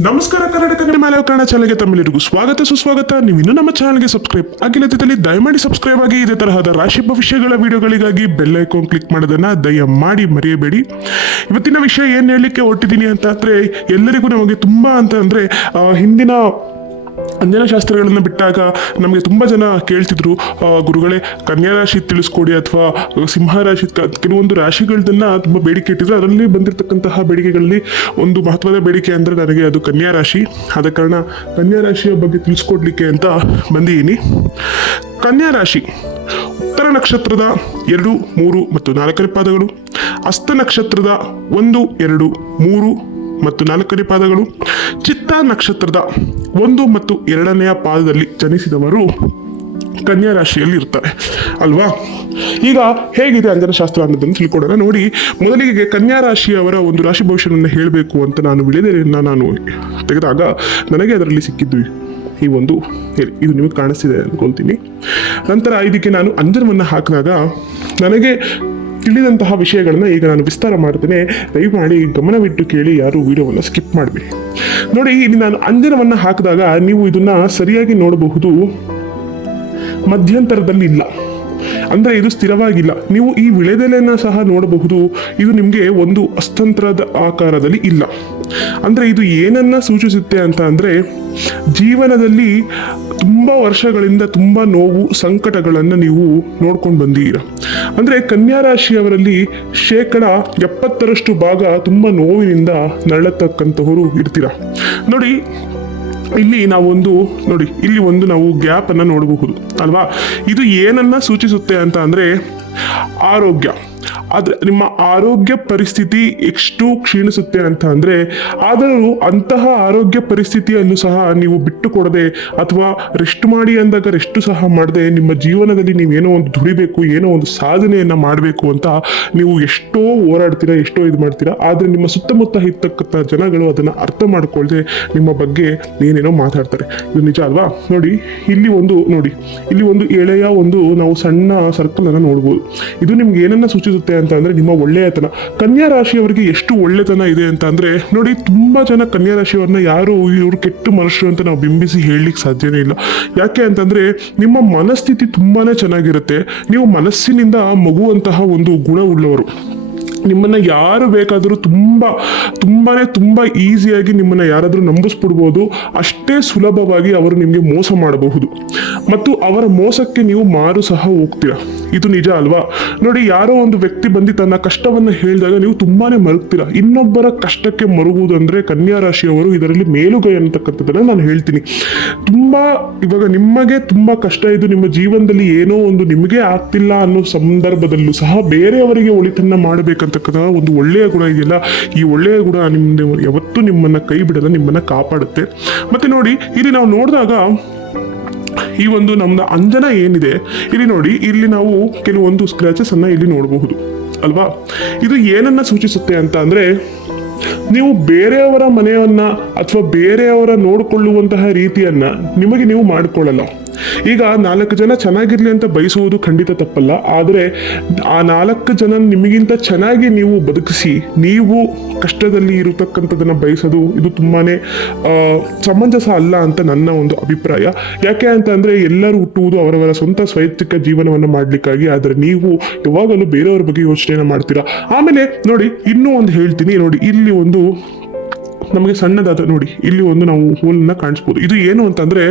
ನಮಸ್ಕಾರ ಕರ್ನಾಟಕ ಕನ್ನಡ ಚಾನಲ್ಗೆ ತಮ್ಮೆಲ್ಲರಿಗೂ ಸ್ವಾಗತ ಸುಸ್ವಾಗತ. ನೀವು ಇನ್ನೂ ನಮ್ಮ ಚಾನಲ್ಗೆ ಸಬ್ಸ್ಕ್ರೈಬ್ ಆಗಿಲ್ಲದಿದ್ದಲ್ಲಿ ದಯಮಾಡಿ ಸಬ್ಸ್ಕ್ರೈಬ್ ಆಗಿ, ಇದೇ ತರಹದ ರಾಶಿ ಭವಿಷ್ಯಗಳ ವಿಡಿಯೋಗಳಿಗಾಗಿ ಬೆಲ್ ಐಕಾನ್ ಕ್ಲಿಕ್ ಮಾಡೋದನ್ನ ದಯಮಾಡಿ ಮರೆಯಬೇಡಿ. ಇವತ್ತಿನ ವಿಷಯ ಏನು ಹೇಳಲಿಕ್ಕೆ ಹೊಟ್ಟಿದ್ದೀನಿ ಅಂತ ಅಂದ್ರೆ, ಎಲ್ಲರಿಗೂ ನಮಗೆ ತುಂಬಾ ಅಂತ ಅಂದ್ರೆ ಹಿಂದಿನ ಅಂಜನ ಶಾಸ್ತ್ರಗಳನ್ನು ಬಿಟ್ಟಾಗ ನಮಗೆ ತುಂಬ ಜನ ಕೇಳ್ತಿದ್ರು ಗುರುಗಳೇ, ಕನ್ಯಾ ರಾಶಿ ತಿಳಿಸ್ಕೊಡಿ ಅಥವಾ ಸಿಂಹ ರಾಶಿ ಕೆಲವೊಂದು ರಾಶಿಗಳನ್ನ ತುಂಬ ಬೇಡಿಕೆ ಇಟ್ಟಿದ್ರು. ಅದರಲ್ಲಿ ಬಂದಿರತಕ್ಕಂತಹ ಬೇಡಿಕೆಗಳಲ್ಲಿ ಒಂದು ಮಹತ್ವದ ಬೇಡಿಕೆ ಅಂದರೆ ನನಗೆ ಅದು ಕನ್ಯಾ ರಾಶಿ. ಆದ ಕಾರಣ ಕನ್ಯಾ ರಾಶಿಯ ಬಗ್ಗೆ ತಿಳಿಸ್ಕೊಡ್ಲಿಕ್ಕೆ ಅಂತ ಬಂದಿದ್ದೀನಿ. ಕನ್ಯಾ ರಾಶಿ, ಉತ್ತರ ನಕ್ಷತ್ರದ ಎರಡು, ಮೂರು ಮತ್ತು ನಾಲ್ಕನೇ ಪಾದಗಳು ಹಸ್ತ ನಕ್ಷತ್ರದ ಒಂದು, ಎರಡು, ಮೂರು ಮತ್ತು ನಾಲ್ಕನೇ ಪಾದಗಳು, ಚಿತ್ತ ನಕ್ಷತ್ರದ ಒಂದು ಮತ್ತು ಎರಡನೆಯ ಪಾದದಲ್ಲಿ ಜನಿಸಿದವರು ಕನ್ಯಾ ರಾಶಿಯಲ್ಲಿ ಇರ್ತಾರೆ. ಅಲ್ವಾ? ಈಗ ಹೇಗಿದೆ ಅಂಜನಶಾಸ್ತ್ರ ಅನ್ನೋದನ್ನು ತಿಳ್ಕೊಡೋಣ ನೋಡಿ, ಮೊದಲಿಗೆ ಕನ್ಯಾ ರಾಶಿಯವರ ಒಂದು ರಾಶಿ ಭವಿಷ್ಯವನ್ನು ಹೇಳಬೇಕು ಅಂತ ನಾನು ವಿಳೆದೆಯನ್ನು ನಾನು ತೆಗೆದಾಗ ನನಗೆ ಅದರಲ್ಲಿ ಸಿಕ್ಕಿದ್ದು ಈ ಒಂದು ಇದು ನಿಮಗೆ ಕಾಣಿಸ್ತಿದೆ ಅನ್ಕೊಂತೀನಿ ನಂತರ ಇದಕ್ಕೆ ನಾನು ಅಂಜನವನ್ನು ಹಾಕಿದಾಗ ನನಗೆ ತಿಳಿದಂತಹ ವಿಷಯಗಳನ್ನ ಈಗ ನಾನು ವಿಸ್ತಾರ ಮಾಡ್ತೇನೆ. ದಯಮಾಡಿ ಗಮನವಿಟ್ಟು ಕೇಳಿ ಯಾರು ವಿಡಿಯೋವನ್ನು ಸ್ಕಿಪ್ ಮಾಡಬೇಡಿ. ನೋಡಿ, ಇಲ್ಲಿ ನಾನು ಅಂಜನವನ್ನು ಹಾಕಿದಾಗ ನೀವು ಇದನ್ನ ಸರಿಯಾಗಿ ನೋಡಬಹುದು. ಮಧ್ಯಂತರದಲ್ಲಿ ಇಲ್ಲ. ಅಂದ್ರೆ ಇದು ಸ್ಥಿರವಾಗಿಲ್ಲ. ನೀವು ಈ ವಿಳೆದೆಲೆಯನ್ನು ಸಹ ನೋಡಬಹುದು. ಇದು ನಿಮಗೆ ಒಂದು ಅಸ್ತಂತ್ರದ ಆಕಾರದಲ್ಲಿ ಇಲ್ಲ. ಅಂದ್ರೆ ಇದು ಏನನ್ನ ಸೂಚಿಸುತ್ತೆ ಅಂತ ಅಂದರೆ ಜೀವನದಲ್ಲಿ ತುಂಬಾ ವರ್ಷಗಳಿಂದ ತುಂಬಾ ನೋವು, ಸಂಕಟಗಳನ್ನು ನೀವು ನೋಡ್ಕೊಂಡು ಬಂದಿದ್ದೀರ. ಅಂದ್ರೆ ಕನ್ಯಾ ರಾಶಿಯವರಲ್ಲಿ ಶೇಕಡ ಎಪ್ಪತ್ತರಷ್ಟು ಭಾಗ ತುಂಬಾ ನೋವಿನಿಂದ ನರಳತಕ್ಕಂತಹವರು ಇರ್ತೀರ. ನೋಡಿ, ಇಲ್ಲಿ ನಾವೊಂದು, ನೋಡಿ, ಇಲ್ಲಿ ಒಂದು ನಾವು ಗ್ಯಾಪ್ ಅನ್ನ ನೋಡಬಹುದು, ಅಲ್ವಾ? ಇದು ಏನನ್ನ ಸೂಚಿಸುತ್ತೆ ಅಂತ ಅಂದರೆ ಆರೋಗ್ಯ. ಆದ್ರೆ ನಿಮ್ಮ ಆರೋಗ್ಯ ಪರಿಸ್ಥಿತಿ ಎಷ್ಟು ಕ್ಷೀಣಿಸುತ್ತೆ ಅಂತ ಅಂದರೆ ಆದರೂ ಅಂತಹ ಆರೋಗ್ಯ ಪರಿಸ್ಥಿತಿಯನ್ನು ಸಹ ನೀವು ಬಿಟ್ಟು ಕೊಡದೆ ಅಥವಾ ರೆಸ್ಟ್ ಮಾಡಿ ಅಂದಾಗ ರೆಸ್ಟು ಸಹ ಮಾಡದೆ ನಿಮ್ಮ ಜೀವನದಲ್ಲಿ ನೀವೇನೋ ಒಂದು ದುಡಿಬೇಕು, ಏನೋ ಒಂದು ಸಾಧನೆಯನ್ನ ಮಾಡಬೇಕು ಅಂತ ನೀವು ಎಷ್ಟೋ ಓಡಾಡ್ತೀರಾ ಎಷ್ಟೋ ಇದು ಮಾಡ್ತೀರಾ, ಆದ್ರೆ ನಿಮ್ಮ ಸುತ್ತಮುತ್ತ ಇರ್ತಕ್ಕಂಥ ಜನಗಳು ಅದನ್ನ ಅರ್ಥ ಮಾಡ್ಕೊಳ್ದೆ ನಿಮ್ಮ ಬಗ್ಗೆ ಏನೇನೋ ಮಾತಾಡ್ತಾರೆ. ಇದು ನಿಜ ಅಲ್ವಾ? ನೋಡಿ, ಇಲ್ಲಿ ಒಂದು, ನೋಡಿ, ಇಲ್ಲಿ ಒಂದು ಎಳೆಯ ಒಂದು ನಾವು ಸಣ್ಣ ಸರ್ಕಲ್ ಅನ್ನ ನೋಡ್ಬೋದು. ಇದು ನಿಮ್ಗೆ ಏನನ್ನ ಸೂಚಿಸುತ್ತೆ ಅಂತ ಅಂದರೆ ನಿಮ್ಮ ಒಳ್ಳೆಯತನ. ಕನ್ಯಾ ರಾಶಿಯವರಿಗೆ ಎಷ್ಟು ಒಳ್ಳೆತನ ಇದೆ ಅಂತ ಅಂದರೆ ನೋಡಿ, ತುಂಬಾ ಜನ ಕನ್ಯಾ ರಾಶಿಯವರನ್ನ ಯಾರು ಇವರು ಕೆಟ್ಟ ಮನುಷ್ಯರು ಅಂತ ನಾವು ಬಿಂಬಿಸಿ ಹೇಳಲಿಕ್ಕೆ ಸಾಧ್ಯನೇ ಇಲ್ಲ. ಯಾಕೆ ಅಂತಂದ್ರೆ, ನಿಮ್ಮ ಮನಸ್ಥಿತಿ ತುಂಬಾನೇ ಚೆನ್ನಾಗಿರುತ್ತೆ. ನೀವು ಮನಸ್ಸಿನಿಂದ ಮಗುವಂತಹ ಒಂದು ಗುಣ ಉಳ್ಳವರು. ನಿಮ್ಮನ್ನ ಯಾರು ಬೇಕಾದರೂ ತುಂಬ, ತುಂಬಾನೇ, ತುಂಬ ಈಸಿಯಾಗಿ ನಿಮ್ಮನ್ನ ಯಾರಾದರೂ ನಂಬಿಸ್ಬಿಡ್ಬೋದು. ಅಷ್ಟೇ ಸುಲಭವಾಗಿ ಅವರು ನಿಮಗೆ ಮೋಸ ಮಾಡಬಹುದು. ಮತ್ತು ಅವರ ಮೋಸಕ್ಕೆ ನೀವು ಮಾರು ಸಹ ಹೋಗ್ತೀರಾ? ಇದು ನಿಜ ಅಲ್ವಾ? ನೋಡಿ, ಯಾರೋ ಒಂದು ವ್ಯಕ್ತಿ ಬಂದು ತನ್ನ ಕಷ್ಟವನ್ನು ಹೇಳಿದಾಗ ನೀವು ತುಂಬಾನೇ ಮರುಗ್ತೀರಾ? ಇನ್ನೊಬ್ಬರ ಕಷ್ಟಕ್ಕೆ ಮರುಗುವುದಂದ್ರೆ ಕನ್ಯಾ ರಾಶಿಯವರು ಇದರಲ್ಲಿ ಮೇಲುಗೈ ಅಂತಕ್ಕಂಥದ್ದನ್ನ ನಾನು ಹೇಳ್ತೀನಿ. ತುಂಬಾ, ಇವಾಗ ನಿಮಗೆ ತುಂಬಾ ಕಷ್ಟ ಇದು, ನಿಮ್ಮ ಜೀವನದಲ್ಲಿ ಏನೋ ಒಂದು ನಿಮಗೆ ಆಗ್ತಿಲ್ಲ ಅನ್ನೋ ಸಂದರ್ಭದಲ್ಲೂ ಸಹ ಬೇರೆಯವರಿಗೆ ಒಳಿತನ್ನ ಮಾಡಬೇಕಂತಕ್ಕಂಥ ಒಂದು ಒಳ್ಳೆಯ ಗುಣ ಇದೆಯಲ್ಲ? ಈ ಒಳ್ಳೆಯ ಗುಣ ನಿಮ್ದು ಯಾವತ್ತೂ ನಿಮ್ಮನ್ನ ಕೈ ಬಿಡಲ್ಲ ನಿಮ್ಮನ್ನ ಕಾಪಾಡುತ್ತೆ. ಮತ್ತೆ ನೋಡಿ, ಇಲ್ಲಿ ನಾವು ನೋಡಿದಾಗ ಈ ಒಂದು ನಮ್ಮ ಅಂಜನ ಏನಿದೆ, ಇಲ್ಲಿ ನೋಡಿ, ಇಲ್ಲಿ ನಾವು ಕೆಲವೊಂದು ಸ್ಕ್ರಾಚಸ್ ಅನ್ನ ಇಲ್ಲಿ ನೋಡಬಹುದು, ಅಲ್ವಾ? ಇದು ಏನನ್ನ ಸೂಚಿಸುತ್ತೆ ಅಂತ ಅಂದ್ರೆ, ನೀವು ಬೇರೆಯವರ ಮನೆಯನ್ನ ಅಥವಾ ಬೇರೆಯವರ ನೋಡಿಕೊಳ್ಳುವಂತಹ ರೀತಿಯನ್ನ ನಿಮಗೆ ನೀವು ಮಾಡಿಕೊಳ್ಳಲ್ಲ. ಈಗ ನಾಲ್ಕು ಜನ ಚೆನ್ನಾಗಿರ್ಲಿ ಅಂತ ಬಯಸುವುದು ಖಂಡಿತ ತಪ್ಪಲ್ಲ, ಆದರೆ ಆ ನಾಲ್ಕು ಜನ ನಿಮಗಿಂತ ಚೆನ್ನಾಗಿ ನೀವು ಬದುಕಿಸಿ, ನೀವು ಕಷ್ಟದಲ್ಲಿ ಇರತಕ್ಕಂಥದ್ದನ್ನು ಬಯಸೋದು ಇದು ತುಂಬಾನೇ ಸಮಂಜಸ ಅಲ್ಲ ಅಂತ ನನ್ನ ಒಂದು ಅಭಿಪ್ರಾಯ. ಯಾಕೆ ಅಂತ ಅಂದ್ರೆ ಎಲ್ಲರೂ ಹುಟ್ಟುವುದು ಅವರವರ ಸ್ವಂತ ಸ್ವೈಚ್ಛಿಕ ಜೀವನವನ್ನು ಮಾಡ್ಲಿಕ್ಕಾಗಿ, ಆದರೆ ನೀವು ಯಾವಾಗಲೂ ಬೇರೆಯವ್ರ ಬಗ್ಗೆ ಯೋಚನೆಯನ್ನು ಮಾಡ್ತೀರಾ? ಆಮೇಲೆ ನೋಡಿ, ಇನ್ನೂ ಒಂದು ಹೇಳ್ತೀನಿ. ನೋಡಿ, ಇಲ್ಲಿ ಒಂದು ನಮಗೆ ಸಣ್ಣದಾದ ನೋಡಿ, ಇಲ್ಲಿ ಒಂದು ನಾವು ಹೋಲನ್ನ ಕಾಣಿಸ್ಬೋದು. ಇದು ಏನು ಅಂತಂದ್ರೆ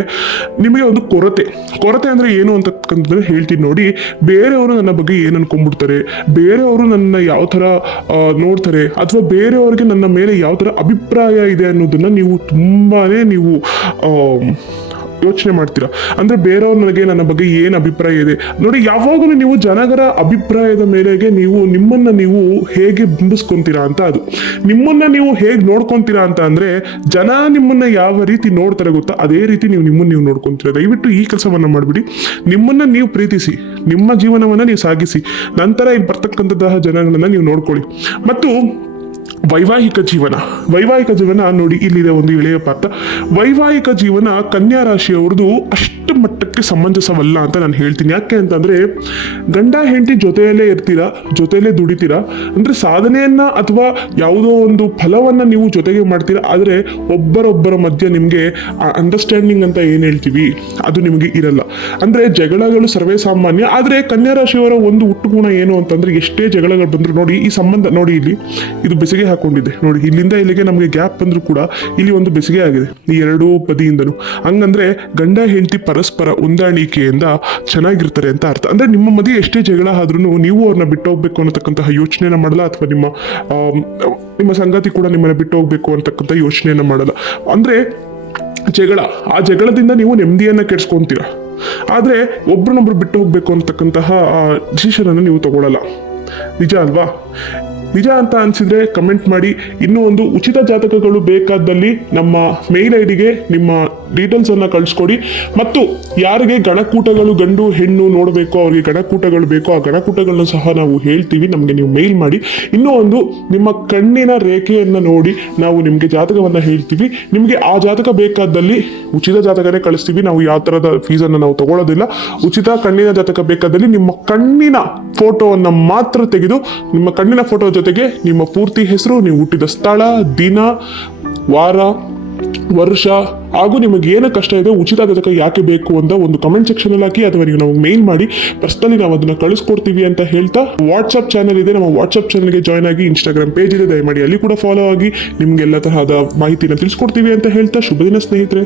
ನಿಮಗೆ ಒಂದು ಕೊರತೆ. ಕೊರತೆ ಅಂದ್ರೆ ಏನು ಅಂತಕ್ಕಂಥದ್ದು ಹೇಳ್ತೀನಿ ನೋಡಿ. ಬೇರೆಯವರು ನನ್ನ ಬಗ್ಗೆ ಏನು ಅನ್ಕೊಂಡ್ಬಿಡ್ತಾರೆ? ಬೇರೆಯವರು ನನ್ನ ಯಾವ ಥರ ನೋಡ್ತಾರೆ? ಅಥವಾ ಬೇರೆಯವ್ರಿಗೆ ನನ್ನ ಮೇಲೆ ಯಾವ ಥರ ಅಭಿಪ್ರಾಯ ಇದೆ ಅನ್ನೋದನ್ನ ನೀವು ತುಂಬಾನೇ ನೀವು ಯೋಚನೆ ಮಾಡ್ತೀರಾ? ಅಂದ್ರೆ ಬೇರೆಯವ್ರ ನನಗೆ ನನ್ನ ಬಗ್ಗೆ ಏನು ಅಭಿಪ್ರಾಯ ಇದೆ? ನೋಡಿ, ಯಾವಾಗಲೂ ನೀವು ಜನಗರ ಅಭಿಪ್ರಾಯದ ಮೇಲೆಗೆ ನೀವು ನಿಮ್ಮನ್ನ ನೀವು ಹೇಗೆ ಬಿಂಬಿಸ್ಕೊಂತೀರಾ ಅಂತ ಅದು. ನಿಮ್ಮನ್ನ ನೀವು ಹೇಗೆ ನೋಡ್ಕೊಂತೀರಾ ಅಂತ ಅಂದ್ರೆ, ಜನ ನಿಮ್ಮನ್ನ ಯಾವ ರೀತಿ ನೋಡ್ತಾರೆ ಗೊತ್ತಾ? ಅದೇ ರೀತಿ ನೀವು ನಿಮ್ಮನ್ನ ನೀವು ನೋಡ್ಕೊಂತೀರಾ. ದಯವಿಟ್ಟು ಈ ಕೆಲಸವನ್ನ ಮಾಡ್ಬಿಡಿ. ನಿಮ್ಮನ್ನ ನೀವು ಪ್ರೀತಿಸಿ. ನಿಮ್ಮ ಜೀವನವನ್ನ ನೀವು ಸಾಗಿಸಿ. ನಂತರ ಇಲ್ಲಿ ಬರ್ತಕ್ಕಂತಹ ಜನಗಳನ್ನ ನೀವು ನೋಡ್ಕೊಳ್ಳಿ. ಮತ್ತು ವೈವಾಹಿಕ ಜೀವನ. ವೈವಾಹಿಕ ಜೀವನ ನೋಡಿ ಇಲ್ಲಿದೆ ಒಂದು ಇಳೆಯ ಪಾತ್ರ. ವೈವಾಹಿಕ ಜೀವನ ಕನ್ಯಾ ರಾಶಿಯವ್ರದ್ದು ಅಷ್ಟು ಮಟ್ಟಕ್ಕೆ ಸಮಂಜಸವಲ್ಲ ಅಂತ ನಾನು ಹೇಳ್ತೀನಿ. ಯಾಕೆ ಅಂತಂದ್ರೆ ಗಂಡ ಹೆಂಡತಿ ಜೊತೆಯಲ್ಲೇ ಇರ್ತೀರಾ, ಜೊತೆಯಲ್ಲೇ ದುಡಿತೀರಾ, ಅಂದ್ರೆ ಸಾಧನೆಯನ್ನ ಅಥವಾ ಯಾವುದೋ ಒಂದು ಫಲವನ್ನ ನೀವು ಜೊತೆಗೆ ಮಾಡ್ತೀರಾ, ಆದರೆ ಒಬ್ಬರೊಬ್ಬರ ಮಧ್ಯೆ ನಿಮಗೆ ಅಂಡರ್ಸ್ಟ್ಯಾಂಡಿಂಗ್ ಅಂತ ಏನು ಹೇಳ್ತೀವಿ, ಅದು ನಿಮಗೆ ಇರಲ್ಲ. ಅಂದ್ರೆ ಜಗಳಗಳು ಸರ್ವೇ ಸಾಮಾನ್ಯ, ಆದರೆ ಕನ್ಯಾ ರಾಶಿಯವರ ಒಂದು ಹುಟ್ಟುಗುಣ ಏನು ಅಂತಂದ್ರೆ ಎಷ್ಟೇ ಜಗಳಗಳು ಬಂದ್ರು ನೋಡಿ ಈ ಸಂಬಂಧ ನೋಡಿ ಇಲ್ಲಿ, ಇದು ಬೆಸಿಗೆ ಹಾಕೊಂಡಿದೆ. ನೋಡಿ, ಇಲ್ಲಿಂದ ಇಲ್ಲಿಗೆ ನಮಗೆ ಗ್ಯಾಪ್ ಬಂದರೂ ಕೂಡ ಇಲ್ಲಿ ಒಂದು ಬೆಸಿಗೆ ಆಗಿದೆ. ಈ ಎರಡೂ ಬದಿಯಿಂದನು. ಹಂಗಂದ್ರೆ ಗಂಡ, ಹೆಂಡತಿ ಪರಸ್ಪರ ಹೊಂದಾಣಿಕೆಯಿಂದ ಚೆನ್ನಾಗಿರ್ತಾರೆ ಅಂತ ಅರ್ಥ. ಅಂದ್ರೆ ನಿಮ್ಮ ಮದುವೆ ಎಷ್ಟೇ ಜಗಳ ಆದ್ರೂ ನೀವು ಅವ್ರನ್ನ ಬಿಟ್ಟು ಹೋಗ್ಬೇಕು ಅನ್ನತಕ್ಕಂತಹ ಯೋಚನೆನ ಮಾಡಲ್ಲ ಅಥವಾ ನಿಮ್ಮ ನಿಮ್ಮ ಸಂಗಾತಿ ಕೂಡ ನಿಮ್ಮನ್ನ ಬಿಟ್ಟು ಹೋಗ್ಬೇಕು ಅಂತಕ್ಕಂಥ ಯೋಚನೆಯನ್ನ ಮಾಡಲ್ಲ. ಅಂದ್ರೆ ಜಗಳ, ಆ ಜಗಳದಿಂದ ನೀವು ನೆಮ್ಮದಿಯನ್ನ ಕೆಡ್ಸ್ಕೊಂತೀರ. ಆದ್ರೆ ಒಬ್ರನ್ನೊಬ್ರು ಬಿಟ್ಟು ಹೋಗ್ಬೇಕು ಅಂತಕ್ಕಂತಹ ಡಿಸಿಷನ್ ಅನ್ನು ನೀವು ತಗೊಳ್ಳಲ್ಲ ನಿಜ ಅಲ್ವಾ? ನಿಜ ಅಂತ ಅನ್ಸಿದ್ರೆ ಕಮೆಂಟ್ ಮಾಡಿ. ಇನ್ನೂ ಒಂದು ಉಚಿತ ಜಾತಕಗಳು ಬೇಕಾದಲ್ಲಿ ನಮ್ಮ ಮೇಲ್ ಐ ಡಿಗೆ ನಿಮ್ಮ ಡೀಟೇಲ್ಸನ್ನು ಕಳಿಸ್ಕೊಡಿ. ಮತ್ತು ಯಾರಿಗೆ ಗಣಕೂಟಗಳು ಗಂಡು, ಹೆಣ್ಣು ನೋಡಬೇಕು ಅವರಿಗೆ ಗಣಕೂಟಗಳು ಬೇಕೋ ಆ ಗಣಕೂಟಗಳನ್ನ ಸಹ ನಾವು ಹೇಳ್ತೀವಿ. ನಮಗೆ ನೀವು ಮೇಲ್ ಮಾಡಿ. ಇನ್ನೂ ಒಂದು ನಿಮ್ಮ ಕಣ್ಣಿನ ರೇಖೆಯನ್ನು ನೋಡಿ ನಾವು ನಿಮಗೆ ಜಾತಕವನ್ನು ಹೇಳ್ತೀವಿ. ನಿಮಗೆ ಆ ಜಾತಕ ಬೇಕಾದಲ್ಲಿ ಉಚಿತ ಜಾತಕನೇ ಕಳಿಸ್ತೀವಿ. ನಾವು ಯಾವ ಥರದ ಫೀಸನ್ನು ನಾವು ತಗೊಳ್ಳೋದಿಲ್ಲ ಉಚಿತ ಕಣ್ಣಿನ ಜಾತಕ ಬೇಕಾದಲ್ಲಿ ನಿಮ್ಮ ಕಣ್ಣಿನ ಫೋಟೋವನ್ನು ಮಾತ್ರ ತೆಗೆದು, ನಿಮ್ಮ ಕಣ್ಣಿನ ಫೋಟೋ ಜೊತೆಗೆ ನಿಮ್ಮ ಪೂರ್ತಿ ಹೆಸರು, ನೀವು ಹುಟ್ಟಿದ ಸ್ಥಳ, ದಿನ, ವಾರ, ವರ್ಷ, ಹಾಗೂ ನಿಮಗೆ ಏನು ಕಷ್ಟ ಇದೆ, ಉಚಿತ ಘಟಕ ಯಾಕೆ ಬೇಕು ಅಂತ ಒಂದು ಕಮೆಂಟ್ ಸೆಕ್ಷನ್ ಅಲ್ಲಿ ಹಾಕಿ, ಅಥವಾ ನೀವು ನಮಗೆ ಮೇಲ್ ಮಾಡಿ ಪರ್ಸ್ನಲಿ ನಾವು ಅದನ್ನ ಕಳಿಸ್ಕೊಡ್ತೀವಿ ಅಂತ ಹೇಳ್ತಾ ವಾಟ್ಸ್ಆಪ್ ಚಾನಲ್ ಇದೆ, ನಮ್ಮ ವಾಟ್ಸ್ಆಪ್ ಚಾನಲ್ಗೆ ಜಾಯ್ನ್ ಆಗಿ ಇನ್ಸ್ಟಾಗ್ರಾಮ್ ಪೇಜ್ ಇದೆ, ದಯಮಾಡಿ ಅಲ್ಲಿ ಕೂಡ ಫಾಲೋ ಆಗಿ ನಿಮಗೆಲ್ಲ ತರಹದ ಮಾಹಿತಿನ ತಿಳಿಸ್ಕೊಡ್ತೀವಿ ಅಂತ ಹೇಳ್ತಾ ಶುಭ ದಿನ ಸ್ನೇಹಿತರೆ.